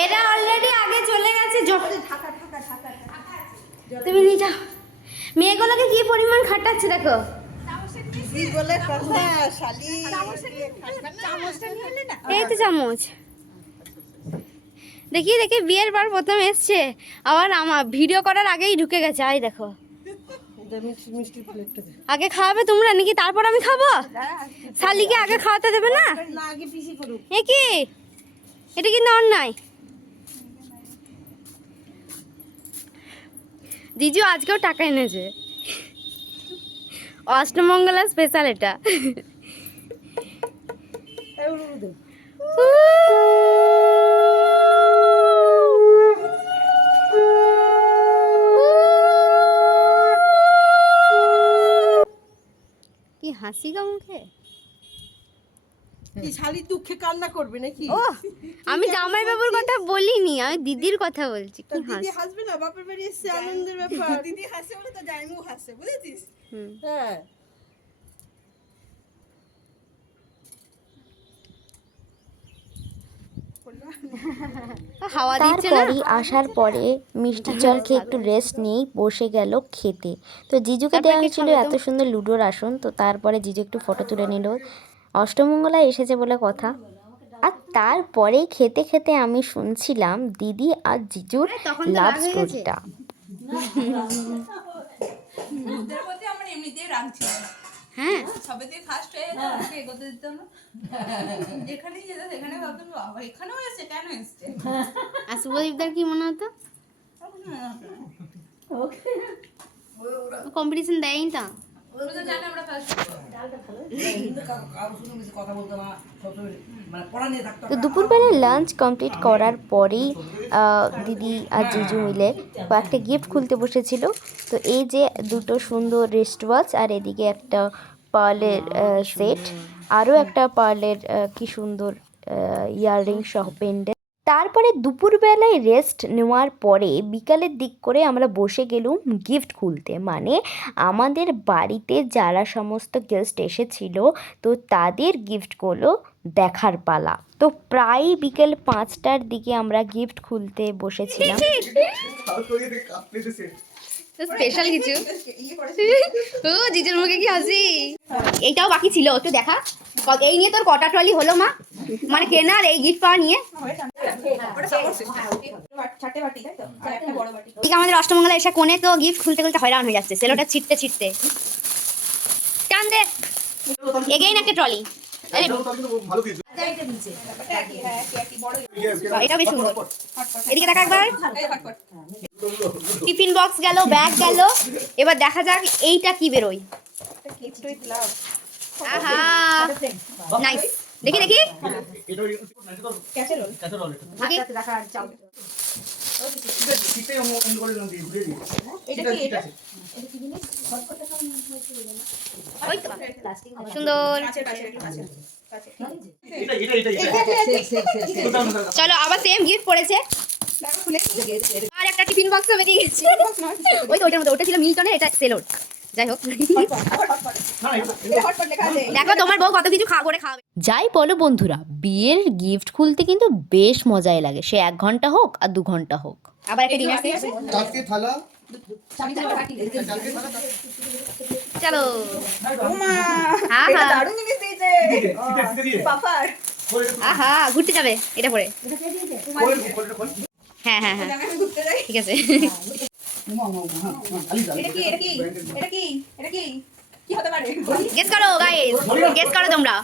এরা অলরেডি আগে চলে গেছে। তুমি নিয়ে যাও। মেয়েগুলোকে কি পরিমাণ খাটাচ্ছে দেখো। এই তো চামচ। দেখি দেখি বিয়ের পর প্রথম এসছে, আবার আমার ভিডিও করার আগেই ঢুকে গেছে। আই দেখো, আগে খাওয়াবে তোমরা নাকি তারপর আমি খাবো? শালিকে আগে খাওয়াতে দেবে না? এ কি, এটা কিন্তু অন্যায়। জিজু আজকেও টাকা এনেছে, অষ্টমঙ্গলা স্পেশাল এটা। কি হাসি গা মুখে। কি শালির দুঃখে কান্না করবে নাকি? ও, আমি জামাই বাবুর কথা বলিনি, আমি দিদির কথা বলছি। কি দিদি হাসবে না? বাপের বাড়ি এসে আনন্দের ব্যাপার। দিদি হাসে বলে তো জামাইও হাসে, বুঝেছিস? হ্যাঁ, হাওয়া দিচ্ছে না। তারপরই আসার পরে মিষ্টি জল খেয়ে একটু রেস্ট নিয়েই বসে গেল খেতে। তো জিজুকে দেওয়া হয়েছিল এত সুন্দর লুডোর আসন। তো তারপরে জিজু একটু ফটো তুলে নিল, অষ্টমঙ্গলায় এসেছে বলে কথা। আর তারপরে খেতে খেতে আমি শুনছিলাম দিদি আর জিজুর লাভ স্টোরিটা। ওদের প্রতি আমার এমনিতেই রাগ ছিল না। হ্যাঁ, সবেতেই ফার্স্ট হয়ে যেত, আমাকে এগোতে দিত না। যেখানেই যেত সেখানে ভাবতাম বাবা এখানেও এসছে, কেন এসছে? আর শুভদীপদার কি মনে হতো? কম্পিটিশন দেয়নি তো। ওরা তো জানে আমরা ফার্স্ট। তো দুপুরবেলায় লাঞ্চ কমপ্লিট করার পরেই দিদি আর জিজু মিলে কয়েকটা গিফট খুলতে বসেছিল। তো এই যে দুটো সুন্দর রিস্ট ওয়াচ, আর এদিকে একটা পার্লের সেট, আরও একটা পার্লের কি সুন্দর ইয়াররিং সহ পেন্ডেন্ট। তারপরে দুপুরবেলায় রেস্ট নেওয়ার পরে বিকালের দিক করে আমরা বসে গেলুম গিফট খুলতে। মানে আমাদের বাড়িতে যারা সমস্ত গেস্ট এসেছিল তো তাদের গিফটগুলো দেখার পালা। তো প্রায় বিকেল 5টার দিকে আমরা গিফট খুলতে বসেছিলাম। স্পেশাল কিছু। ও জিজুর মুখে কি হাসি। এইটাও বাকি ছিল, একটু দেখা। এই নিয়ে তোর কটা ট্রলি হলো মা? মানে কেনা আর এই গিফট পাওয়া নিয়ে। ঠিক আমাদের অষ্টমঙ্গলা এসে কোণে তো গিফট খুলতে খুলতে হয়রান হয়ে যাচ্ছে, সেলোটা ছিটতে ছিটতে। টান দে। এগেইন একটা ট্রলি। এটা বেশ সুন্দর। এদিকে দেখা একবার। টিফিন বক্স গেল, ব্যাগ গেল, এবার দেখা যাক এইটা কি বেরোয়। আহা নাইস। দেখি দেখি সুন্দর। চলো আবার সেম গিফট পড়েছে। আর একটা টিফিন বক্স বেরিয়ে গেছে। ওই তো ওইটার মধ্যে, ওটা ছিল মিল্টনের, এটা সেলোর। যাই হোক, দেখো তোমার বউ কত কিছু করে খাওয়াবে। যাই বলো বন্ধুরা, বিয়ের গিফট খুলতে কিন্তু বেশ মজাই লাগে, সে 1 ঘন্টা হোক আর 2 ঘন্টা হোক। আবার একটা ডিনার সেট। চলো আহা ঘুরতে যাবে এটা পরে। হ্যাঁ হ্যাঁ হ্যাঁ ঠিক আছে। গেস করো গাইস, গেস করো তোমরা।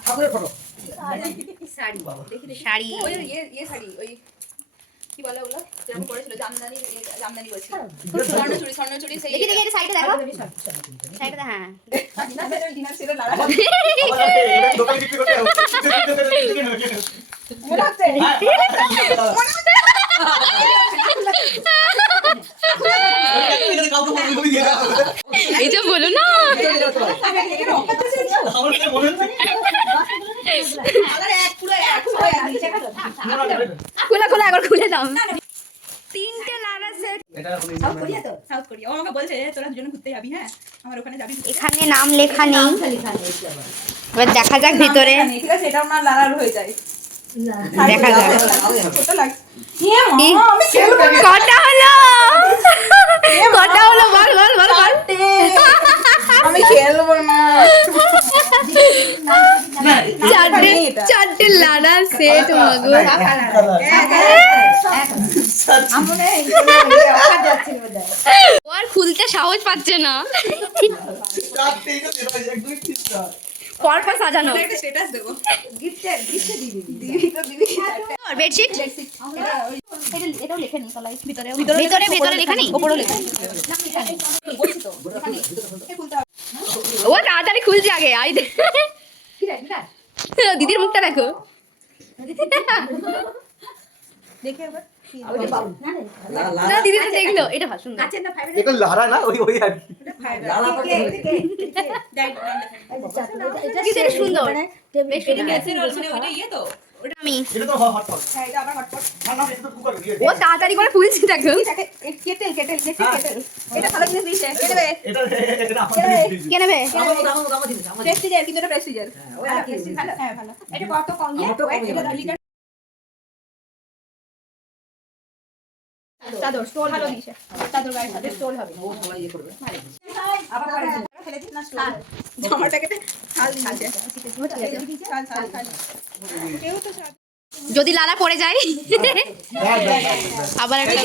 শাড়ি। কি বলে ওগুলো? যেমন করেছিল জামদানি, জামদানি বলছি। স্বর্ণচুড়ি, স্বর্ণচুড়ি সেই। দেখি দেখি এটা সাইডে দেখো। সাইডে হ্যাঁ। ডিনার ছিল লালা। দোকানে বিক্রি করতে হবে। মনে হচ্ছে। এইসব বলো না। খোলা খোলা একবার খুলে দাও। 3টে লালা সেট। South Korea. ও আমাকে বলছে তোরা দুজনে ঘুরতে যাবি, হ্যাঁ আমার ওখানে যাবি। এখানে নাম লেখা নেই, এবার দেখা যাক ভিতরে। ঠিক আছে, এটাও না লালার হয়ে যায়। দেখা যাক ওটা লাগ কটা হলো কটা হলো বল বল বল বল আমি খেলবো না চারটে চারটে লাডা সেট মাগো ও আর খুলতে সাহস পাচ্ছে না পরপর সাজানো একটা স্ট্যাটাস দেবো বেডশিট এটাও লেখে নি তলায় ভিতরে ভিতরে ভিতরে লেখা নেই উপরেও লেখা নি ও তাড়াতাড়ি খুলছে আগে আই দে দিদির মুখটা দেখো দেখে এবার না দিদি তো দেখলো এটা ভালো সুন্দর এটা লারা না ওই ওই আর কি। কিন্তু এটা সুন্দর বেশ ফিটিং আছে ওইটা ইয়ে তো আমি এটা তো হটপট হ্যাঁ এটা আবার হটপট না না এটা তো কুকার দিয়ে ও তাড়াতাড়ি করে খুলছে দেখো কেটেল কেটেল দেখি কেটেল এটা ভালো জিনিস দিয়েছে কেটে এটা এটা আমাদের দিয়েছে। কে নেবে প্রেস্টিজের কিন্তু এটা প্রেস্টিজের ভালো হ্যাঁ ভালো এটা কত কম ইয়ে এটা লিটার চাদর স্টোল ভালো দিয়েছে চাদর গায়ে সাথে স্টোল হবে আবার ফেলে দিন না স্টোল জামাটাকে ছাল দিয়েছে ছাল ছাল ছাল কেউ তো ছাল যদি লালা পড়ে যায় আবার একটা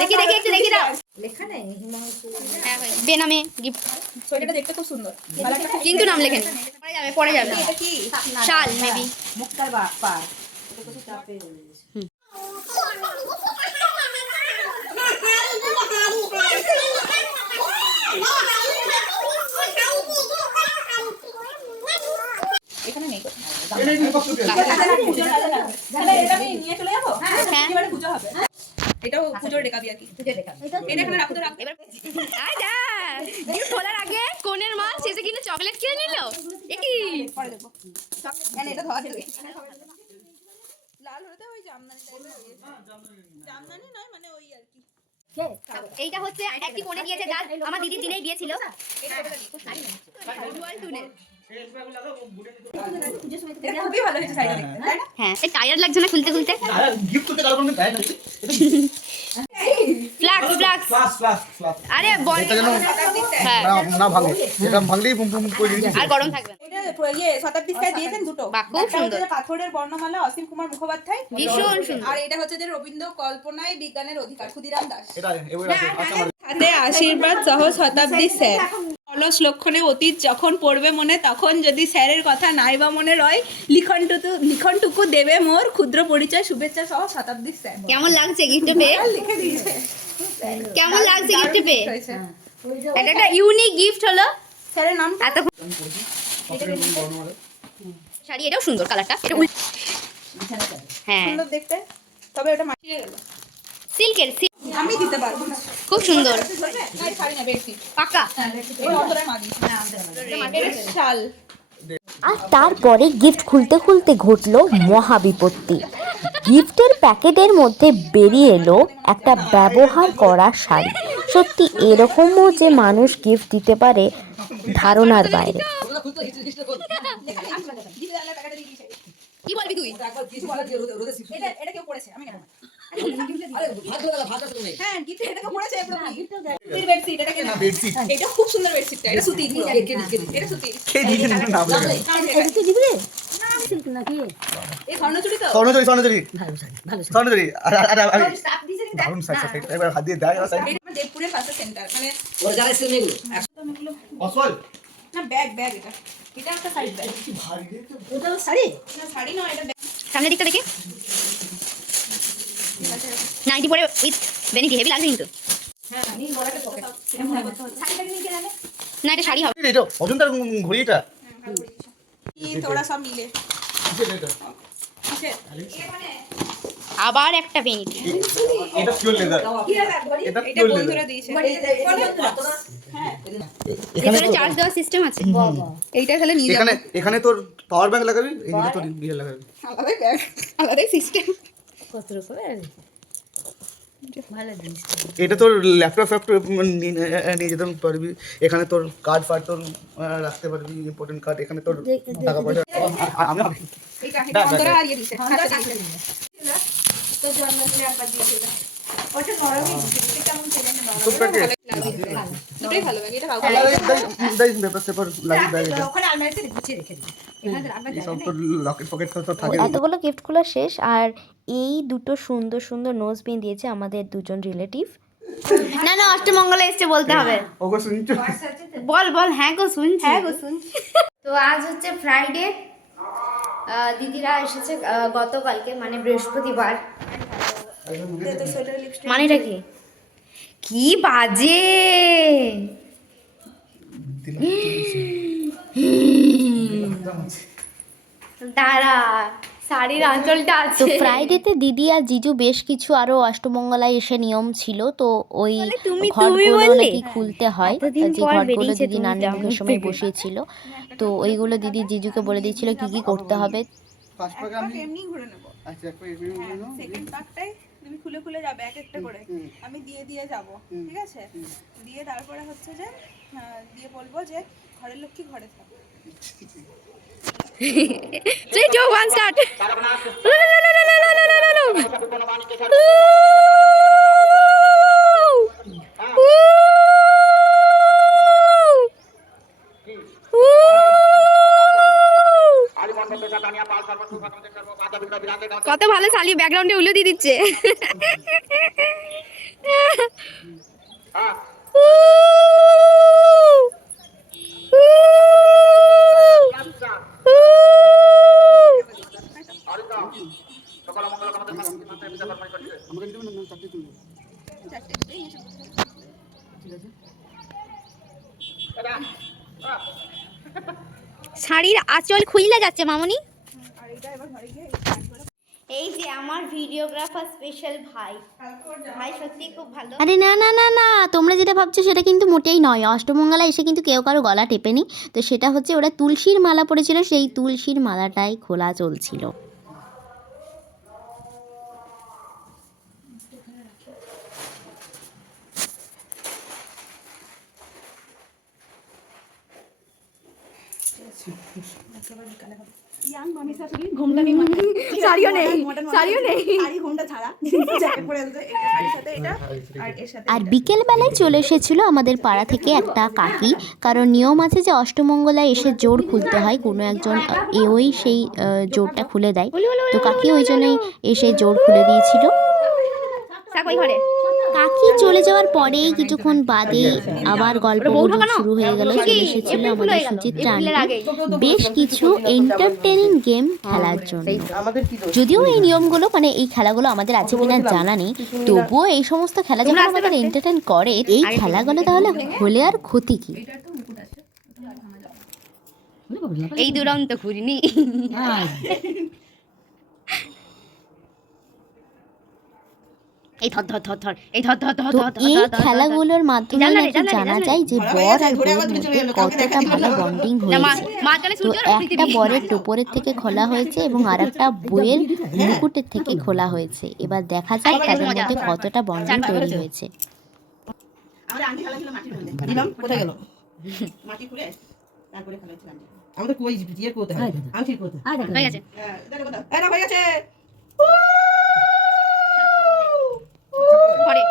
দেখি দেখি একটু দেখি দাও বেনামে গিফট সোয়েটারটা দেখতে খুব সুন্দর ভালো একটা কিন্তু নাম লেখেন পড়ে যাবে এটা কি শাল মেবি মুক্তার পা এখানে নেই এটা কি কষ্ট দিয়ে এটা আমি নিয়ে চলে যাবো হ্যাঁ। এবারে পুজো হবে এটাও পুজোর দেখাবি আর কি এটা এখানে রাখো তো রাখো এবার আজা গিফট খোলার আগে কোনের মা শেষে কিনে চকলেট কিনে নিল এ কি পরে দেবো এখানে এটা ধোয়া দেবে লাল হতে ওই জামদানি টাইপের জামদানি নয় মানে ওই আর কি এইটা হচ্ছে একটি কোণে দিয়েছে যার আমার দিদির দিনেই দিয়েছিল এটা খুবই ভালো হয়েছে শাড়িটা দেখতে তাই না হ্যাঁ টায়ার লাগছে না খুলতে খুলতে গিফট করতে কারণ তাই না flux flux class class class আরে বল এটা যেন হ্যাঁ না ভাঙে এটা ভাঙলেই বুম বুম করে দিয়েছি আর গরম থাকবে না। এটা ইয়ে শতাব্দী স্কাই দিয়েছেন দুটো বাহ, খুব একটা হচ্ছে সুন্দর। যে পাথরের বর্ণমালা অসীম কুমার মুখোপাধ্যায় ভীষণ সুন্দর আর এটা হচ্ছে যে রবীন্দ্র কল্পনায় বিজ্ঞানের অধিকার ক্ষুদিরাম দাস এটা এবার আছে আচ্ছা আমার হাতে আশীর্বাদ সহ শতাব্দী স্যার অলস লক্ষণে অতীত যখন পড়বে মনে তখন যদি স্যারের কথা নাই বা মনে রয় লিখনটুকু দেবে মোর ক্ষুদ্র পরিচয় শুভেচ্ছা সহ শতাব্দী স্যার কেমন লাগছে গিফট পেয়ে লিখে দিয়েছে কেমন লাগছে গিফট পেয়ে এটা একটা ইউনিক গিফট হলো স্যারের নাম এত শাড়ি এটাও সুন্দর কালারটা এটা হ্যাঁ সুন্দর দেখতে তবে এটা মাটিয়ে গেল সিল্কের আমি দিতে পারবো না খুব সুন্দর না এটা শাড়ি না বেডশিট পাকা এই অন্তরায় মাগি এটা শাল আর তারপরে গিফট খুলতে খুলতে ঘটলো মহাবিপত্তি। গিফটের প্যাকেটের মধ্যে বেরিয়ে এলো একটা ব্যবহার করা শাড়ি। সত্যি এরকমও যে মানুষ গিফট দিতে পারে ধারণার বাইরে। কি বলবি তুই এটা এটা কেউ পড়েছে আমি কেন হ্যাঁ গিফট এটা কেউ পড়েছে পুরো বেডশিট এটা কেন বেডশিট এটা খুব সুন্দর বেডশিটটা এটা সুতির এটা সুতির কে দিয়েছেন নাম বলে এই স্বর্ণচুড়ি তো স্বর্ণচুরি স্বর্ণচুরি আরে দারুণ সাইজ একবার হাত দিয়ে দেয় সাইড এটা দেবপুরের পাশে সেন্টার মানে অসল না ব্যাগ ব্যাগ এটা এটা একটা সাইড ব্যাগ কি ভারী রে তো ওটা শাড়ি না শাড়ি না এটা ব্যাগ সামনের দিকটা দেখি নাইটি পরে উইথ বেনিটি হেভি লাগছে কিন্তু হ্যাঁ নীল বড় একটা পকেট শাড়িটা নিয়ে কে জানে না এটা শাড়ি হবে এটা অজন্তার ঘড়ি এটা কি তোরা সব মিলে কিসের এটা কিসের আবার একটা বেনিটি এটা পিওর লেদার এটা এটা পিওর বন্ধুরা লেদার দিয়েছে এখানে এখানে চার্জ দেওয়ার সিস্টেম আছে এইটা তাহলে নিয়ে যাবো এখানে এখানে তোর পাওয়ার ব্যাংক লাগাবি এখানে তোর ইয়ে লাগাবি আলাদাই ব্যাগ আলাদাই সিস্টেম এটা তোর ল্যাপটপ ফ্যাপটপ নিয়ে যেতে পারবি, এখানে তোর কার্ড ফার্ড তোর রাখতে পারবি, ইম্পর্টেন্ট কার্ড, এখানে তোর টাকা পয়সা আমি এটা এটা অন্তরা আর ইয়ে দিছে হাতে দিছে তো জন্মদিনে একবার দিয়েছিল ওটা নরমই দিছে কেমন ছিল না দুটোই ভালো লাগে এটা পেপার সেপার লাগিয়ে দেয় এটা। ওখানে আলমারিতে গুছিয়ে রেখে দিই এখানে রাখবা এই সব তোর লকেট ফকেট তো থাকে। এতগুলো গিফট খোলা শেষ, আর এই দুটো সুন্দর সুন্দর নোজ পিন দিয়েছে আমাদের দুজন রিলেটিভ। না না অষ্টমঙ্গলে এসছে বলতে হবে। ওগো শুনছো? বল বল, হ্যাঁ গো শুনছি, হ্যাঁ গো শুনছি। তো আজ হচ্ছে ফ্রাইডে, দিদিরা এসেছে গতকালকে মানে বৃহস্পতিবার। মানেটা কি? কি বাজে! দাঁড়া, শাড়ির আঁচলটা তো আছে। ফ্রাইডেতে দিদি আর জিজু বেশ কিছু আরো অষ্টমঙ্গলায় এসে নিয়ম ছিল, তো ওই তুমি ঘরগুলো বললে? নাকি খুলতে হয়, এতদিন যে পর ঘরগুলো বেরিয়েছে দিদি তুমি নান্ডি মুখের জামা সময় থেকে। বসিয়েছিল, তো ওইগুলো দিদি জিজুকে বলে দিয়েছিল কি কি করতে হবে। ফার্স্ট পাকে আমি এমনি ঘুরে নেব আচ্ছা এক পাকে এমনি নিয়ে নাও। সেকেন্ড পার্টটাই তুমি খুলে খুলে যাবে এক একটা করে আমি দিয়ে দিয়ে যাব ঠিক আছে দিয়ে তারপরে হচ্ছে যে দিয়ে বলবো যে ঘরের লক্ষ্মী ঘরে থাকো 3 2 1 স্টার্ট। কত ভালো শালি ব্যাকগ্রাউন্ডে উলিও দিয়ে দিচ্ছে। আমাকে দিবেন না চাকরি তুলবে। শাড়ির আঁচল খুইলা যাচ্ছে মামনি। এই যে আমার ভিডিওগ্রাফার স্পেশাল ভাই, ভাই সত্যি খুব ভালো। আরে না না না না, তোমরা যেটা ভাবছো সেটা কিন্তু মোটেই নয়। অষ্টমঙ্গলা এসে কিন্তু কেউ কারো গলা টেপেনি, তো সেটা হচ্ছে ওরা তুলসীর মালা পরেছিল, সেই তুলসীর মালাটাই খোলা চলছিল। ইয়াং মামি শাশুড়ি ঘুমটা নেই মাথায় শাড়িও নেই, শাড়িও নেই। শাড়ি ঘুমটা ছাড়া জ্যাকেট পরে আছে এটা শাড়ির সাথে এটা আর এর সাথে আর বিকেলবেলায় চলে এসেছিল আমাদের পাড়া থেকে একটা কাকি, কারণ নিয়ম আছে যে অষ্টমঙ্গলায় এসে জোর খুলতে হয়, কোনো একজন ওই সেই জোরটা খুলে দেয়, তো কাকি ওই জন্যই এসে জোর খুলে দিয়েছিল। সাকই ঘরে কাকি চলে যাওয়ার পরেই কিছুক্ষণ বাদে আবার গল্প শুরু হয়ে গেল। চলে এসেছিল আমাদের সুচিত্রা আন্টি বেশ কিছু এন্টারটেইনিং গেম খেলার জন্য। যদিও এই নিয়মগুলো মানে এই খেলাগুলো আমাদের আছে কিনা জানা নেই, তবুও এই সমস্ত খেলা যখন আমাদের এন্টারটেইন করে, এই খেলাগুলো তাহলে হলে আর ক্ষতি কি? এই দুরন্ত ঘুরিনি। এই ধর ধর ধর ধর, এই ধর ধর ধর তো ধর এই ধর, ধর, খেলাগুলোর মাধ্যমে জানলা রে, নাকি জানলা রে, জানা জানলা যায় যে বর আর বউয়ের মধ্যে কতটা ভালো বন্ডিং না, হয়েছে। মাঝখানে তো সূর্য আর একটা বরের টোপরের থেকে খোলা হয়েছে এবং আর একটা বইয়ের মুকুটের থেকে খোলা হয়েছে। এবার দেখা যাক তাদের মধ্যে কতটা বন্ডিং তৈরি হয়েছে। আমাদের আন্টি খেলা ছিল মাটির মধ্যে দিলাম কোথায় গেল মাটি খুলে তারপরে খেলা ছিল আন্টি আমাদের কই জিপিটির কোথায় হয় আন্টির কোথায় হয়ে গেছে। দেখো কোথায় এটা হয়ে গেছে পরে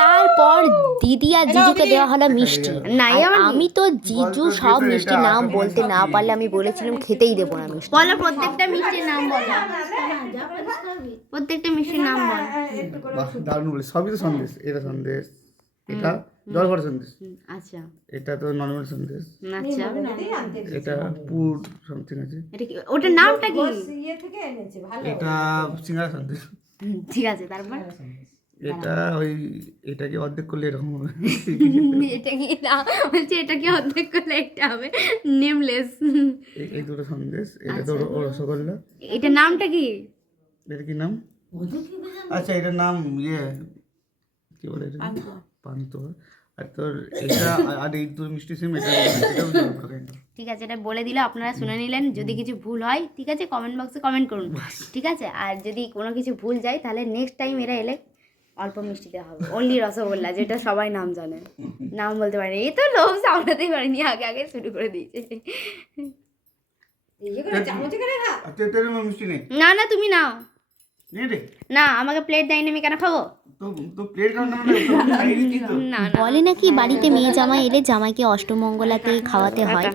তারপর দিদি আর জিজুকে দেওয়া হলো মিষ্টি। না, আর আমার আমি তো জিজু সব মিষ্টি নাম বলতে না পারলে আমি বলেছিলাম খেতেই দেবো না মিষ্টি। বলো প্রত্যেকটা মিষ্টির নাম বলো, প্রত্যেকটা মিষ্টির নাম বল। বাহ দারুণ বলে, সবই তো সন্দেশ। এটা সন্দেশ, এটা জল ভরা সন্দেশ, আচ্ছা এটা তো নর্মাল সন্দেশ, আচ্ছা, এটা পুর সামথিং আছে, এটা কি, ওটার নামটা কি? এটা সিঙ্গারা সন্দেশ, ঠিক আছে, তারপর এটা ওই এটাকে অর্ধেক করলে এরকম হবে। এটা কি না বলছি, এটা কি অর্ধেক করলে একটা হবে নেমলেস। এই দুটো সন্দেশ, এটা তো রসগোল্লা। এটার নামটা কি? এটা কি নাম? আচ্ছা এটার নাম ইয়ে কি বলে এটা, পান্তুয়া। আর তোর এটা আর এই তোর মিষ্টি সিম এটাও দিতে পারো কিন্তু। ঠিক আছে, এটা বলে দিলে আপনারা শুনে নিলেন। যদি কিছু ভুল হয় ঠিক আছে কমেন্ট বক্সে কমেন্ট করুন, ঠিক আছে। আর যদি কোনো কিছু ভুল যায় তাহলে নেক্সট টাইম এরা এলে অল্প মিষ্টি দেওয়া হবে, অনলি রসগোল্লা, যেটা সবাই নাম জানে, নাম বলতে পারে। এই তো লোভ সামলাতেই পারেনি, আগে আগে শুরু করে দিয়েছে। আচ্ছা তোর মিষ্টি নেই না না তুমি নাও নে রে, না, আমাকে প্লেট দেয়নি, আমি কেন খাবো? তো তো প্লেট কাউন্ট না খাই দিতি তো। না না বলে নাকি বাড়িতে মেয়ে জামাই এলে জামাইকে অষ্টমঙ্গলাতে খাওয়াতে হয়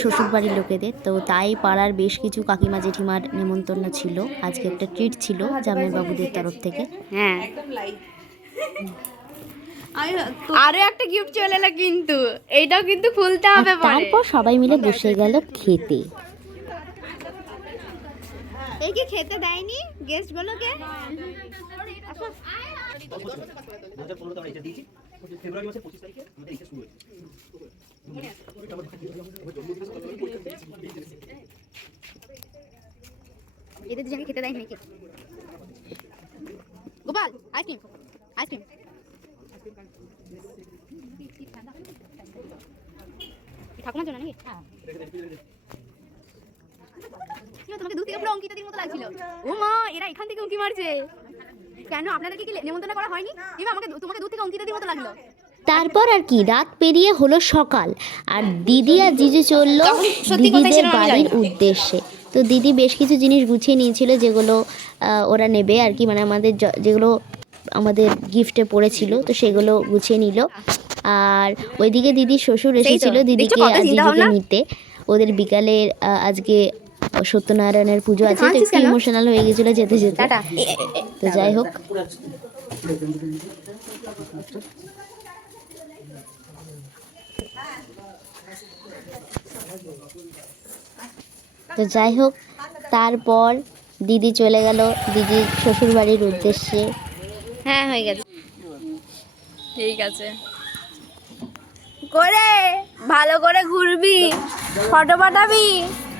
শ্বশুরবাড়ির লোকেদের। তো তাই পাড়ার বেশ কিছু কাকিমা জেঠিমার নেমন্তন্ন ছিল, আজকে একটা ট্রিট ছিল জামাইবাবুদের তরফ থেকে। হ্যাঁ, একদম লাইট। আরো একটা গিফট চলে এলো কিন্তু, এইটাও কিন্তু খুলতে আর হবে পরে। তারপর সবাই মিলে বসে গেল খেতে। এই কি খেতে দেয়নি গেস্ট গুলোকে? এদের দুজনকে খেতে দেয়নি নাকি? Gopal ice cream, ice cream. ঠাকুমার জন্য নাকি? তোমাকে দূর থেকে পুরো অঙ্কিতাদির মতো লাগছিল। ও মা, এরা এখান থেকে উঁকি মারছে কেন? আপনাদেরকে কি নেমন্তন্ন করা হয়নি? এবার তোমাকে দূর থেকে অঙ্কিতাদির মতো লাগলো। তারপর আর কি, রাত পেরিয়ে হলো সকাল, আর দিদি আর জিজু চললো সত্যি কোথায় দিদিদের ছিলাম আমি বাড়ির জানি না। উদ্দেশ্যে। তো দিদি বেশ কিছু জিনিস গুছিয়ে নিয়েছিল যেগুলো ওরা নেবে আর কি, মানে আমাদের যেগুলো আমাদের গিফটে পড়েছিল তো সেগুলো গুছিয়ে নিল। আর ওইদিকে দিদির শ্বশুর এসেছিল দিদিকে কত আর চিন্তা জিজুকে ভাবনা? নিতে। ওদের বিকালের আজকে সত্যনারায়ণের পুজো আছে, তো কাঁদছিস একটু কেন? ইমোশনাল হয়ে গেছিল যেতে যেতে। টাটা। তো যাই হোক, তারপর দিদি চলে গেল দিদির শ্বশুর বাড়ির উদ্দেশ্যে। হ্যাঁ হয়ে গেছে, ঠিক আছে। করে ভালো করে ঘুরবি, ফটো পাঠাবি।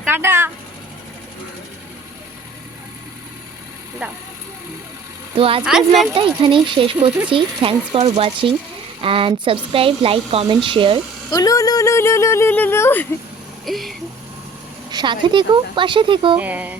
টাটা। দাও। তো আজকের ব্লগটা এখানেই শেষ করছি। Thanks for watching and subscribe, like, comment, share. উলু উলু উলু উলু উলু উলু উলু। সাথে থেকো, পাশে থেকো। হ্যাঁ।